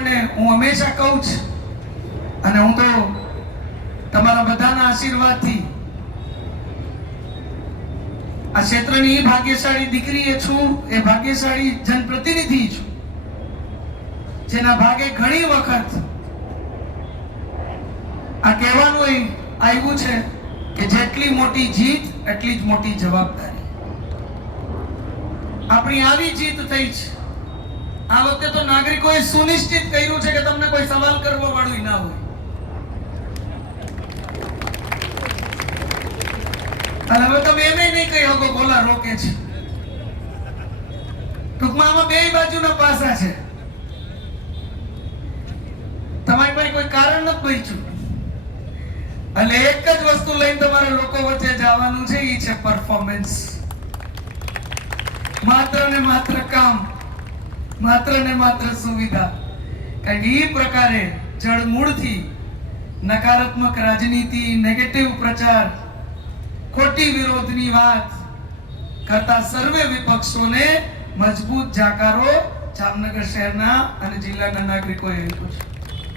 આપણને હું હંમેશા કહું છું, અને હું તો તમારા બધાના આશીર્વાદથી આ ક્ષેત્રની ભાગ્યશાળી દીકરી છું, એ ભાગ્યશાળી જનપ્રતિનિધિ છું, જેના ભાગે ઘણી વખત આ કહેવાનું આવ્યું છે કે જેટલી મોટી જીત એટલી જ મોટી જવાબદારી. આપણી આવી જીત થઈ છે. આ વખતે તો નાગરિકોએ સુનિશ્ચિત કર્યું છે કે તમને કોઈ સવાલ કરવા વાળું ના હોય. અને હવે તમે એમ નહીં કહી શકો બોલા રોકે છે. ટૂંકમાં આમાં બે બાજુના પાસા છે. તમારી પાસે કોઈ કારણ નથી બચ્યું, અને એક જ વસ્તુ લઈને તમારે લોકો વચ્ચે જવાનું છે, એ છે પરફોર્મન્સ. માત્ર ને માત્ર કામ, માત્ર ને માત્ર સુવિધા. કારણ કે એ પ્રકારે જળમૂળથી નકારાત્મક રાજનીતિ, નેગેટિવ પ્રચાર, ખોટી વિરોધની વાત કરતા સર્વે વિપક્ષોને મજબૂત જાકારો જામનગર શહેરના અને જિલ્લાના નાગરિકોએ આપ્યો છે.